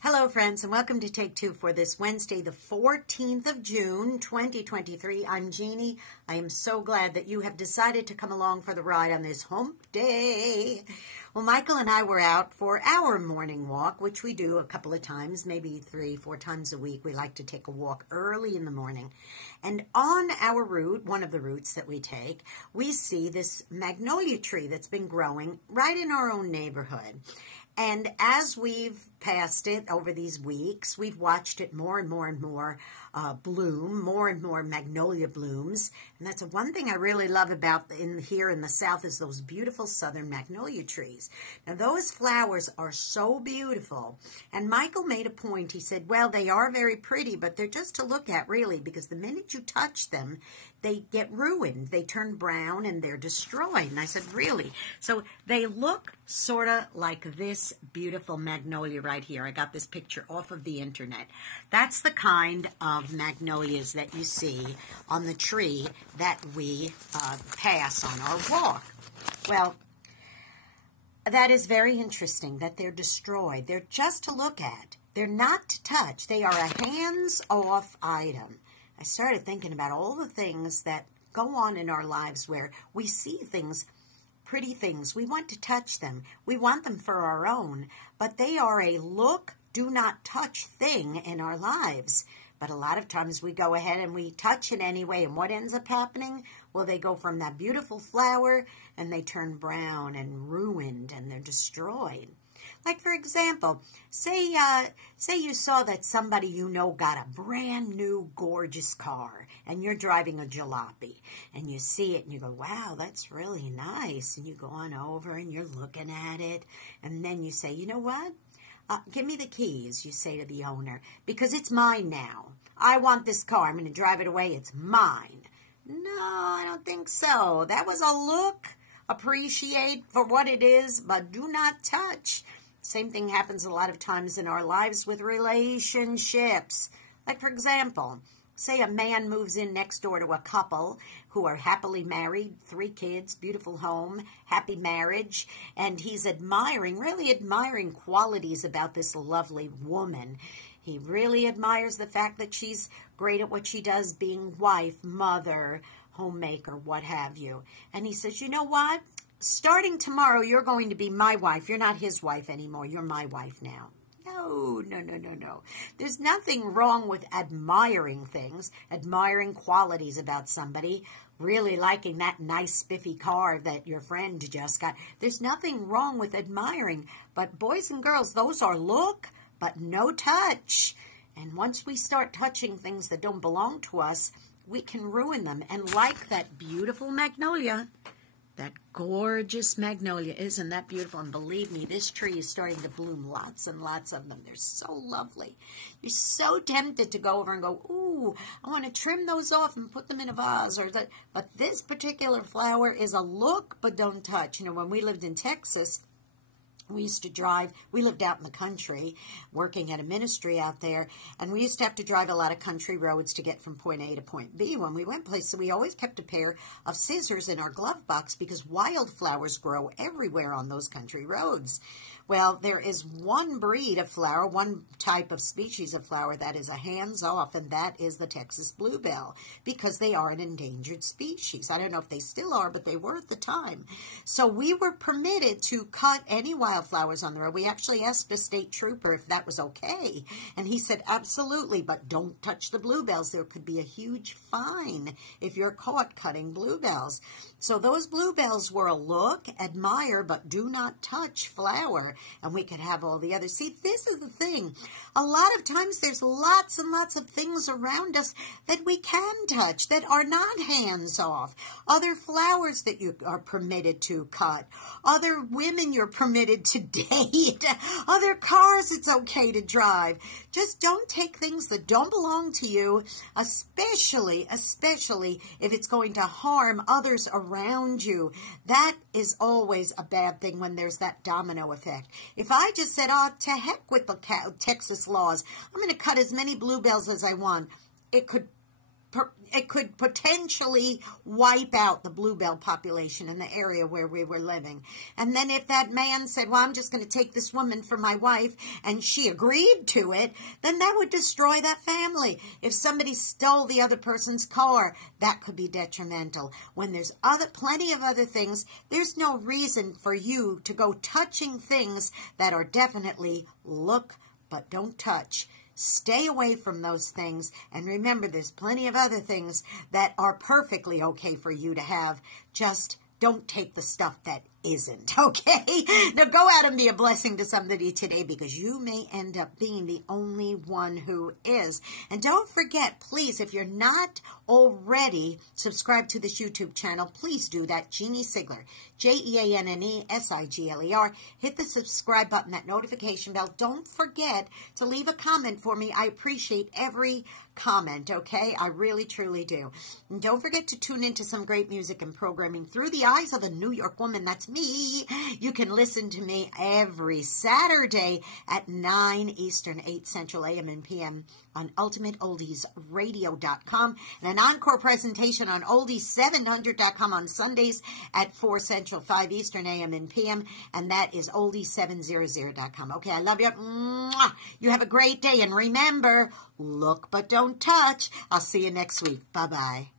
Hello, friends, and welcome to Take Two for this Wednesday, the 14th of June, 2023. I'm Jeannie. I am so glad that you have decided to come along for the ride on this hump day. Well, Michael and I were out for our morning walk, which we do a couple of times, maybe 3-4 times a week. We like to take a walk early in the morning. And on our route, one of the routes that we take, we see this magnolia tree that's been growing right in our own neighborhood. And as we've passed it over these weeks, we've watched it more and more and more bloom, more and more magnolia blooms. And that's one thing I really love about here in the South is those beautiful southern magnolia trees. Now, those flowers are so beautiful. And Michael made a point. He said, well, they are very pretty, but they're just to look at, really, because the minute you touch them, they get ruined. They turn brown and they're destroyed. And I said, really? So they look sort of like this beautiful magnolia right here. I got this picture off of the internet. That's the kind of magnolias that you see on the tree that we pass on our walk. Well, that is very interesting that they're destroyed. They're just to look at. They're not to touch. They are a hands-off item. I started thinking about all the things that go on in our lives where we see things, pretty things. We want to touch them. We want them for our own, but they are a look, do not touch thing in our lives. But a lot of times we go ahead and we touch it anyway, and what ends up happening? Well, they go from that beautiful flower and they turn brown and ruined and they're destroyed. Like, for example, say you saw that somebody you know got a brand new gorgeous car and you're driving a jalopy and you see it and you go, wow, that's really nice. And you go on over and you're looking at it and then you say, you know what? Give me the keys, you say to the owner, because it's mine now. I want this car. I'm going to drive it away. It's mine. No, I don't think so. That was a look. Appreciate for what it is, but do not touch. Same thing happens a lot of times in our lives with relationships. Like, for example, say a man moves in next door to a couple who are happily married, 3 kids, beautiful home, happy marriage, and he's really admiring qualities about this lovely woman. He really admires the fact that she's great at what she does, being wife, mother, homemaker, what have you. And he says, you know what? Starting tomorrow, you're going to be my wife. You're not his wife anymore. You're my wife now. No. There's nothing wrong with admiring things, admiring qualities about somebody, really liking that nice spiffy car that your friend just got. There's nothing wrong with admiring. But boys and girls, those are look, but no touch. And once we start touching things that don't belong to us, we can ruin them. And like that beautiful magnolia, that gorgeous magnolia, isn't that beautiful? And believe me, this tree is starting to bloom lots and lots of them. They're so lovely. You're so tempted to go over and go, ooh, I want to trim those off and put them in a vase. But this particular flower is a look, but don't touch. You know, when we lived in Texas, we used to drive, we lived out in the country, working at a ministry out there, and we used to have to drive a lot of country roads to get from point A to point B when we went places. So we always kept a pair of scissors in our glove box because wildflowers grow everywhere on those country roads. Well, there is one breed of flower, one type of species of flower that is a hands-off, and that is the Texas bluebell, because they are an endangered species. I don't know if they still are, but they were at the time. So we were permitted to cut any wildflowers on the road. We actually asked a state trooper if that was okay, and he said, absolutely, but don't touch the bluebells. There could be a huge fine if you're caught cutting bluebells. So those bluebells were a look, admire, but do not touch flower. And we could have all the others. See, this is the thing. A lot of times there's lots and lots of things around us that we can touch that are not hands-off. Other flowers that you are permitted to cut. Other women you're permitted to date. Other cars it's okay to drive. Just don't take things that don't belong to you, especially if it's going to harm others around you. That is always a bad thing when there's that domino effect. If I just said, oh, to heck with the Texas laws, I'm going to cut as many bluebells as I want, it could it could potentially wipe out the bluebell population in the area where we were living. And then if that man said, well, I'm just going to take this woman for my wife, and she agreed to it, then that would destroy that family. If somebody stole the other person's car, that could be detrimental. When there's plenty of other things, there's no reason for you to go touching things that are definitely look but don't touch. Stay away from those things, and remember, there's plenty of other things that are perfectly okay for you to have. Just don't take the stuff that isn't, okay? Now go out and be a blessing to somebody today, because you may end up being the only one who is. And don't forget, please, if you're not already subscribed to this YouTube channel, please do that. Jeanne Sigler, JeanneSigler. Hit the subscribe button, that notification bell. Don't forget to leave a comment for me. I appreciate every comment, okay? I really, truly do. And don't forget to tune into some great music and programming through the eyes of a New York woman. That's me. You can listen to me every Saturday at 9 Eastern, 8 Central AM and PM on UltimateOldiesRadio.com, and an encore presentation on Oldies700.com on Sundays at 4 Central, 5 Eastern AM and PM, and that is Oldies700.com. Okay, I love you. Mwah! You have a great day, and remember, look but don't touch. I'll see you next week. Bye-bye.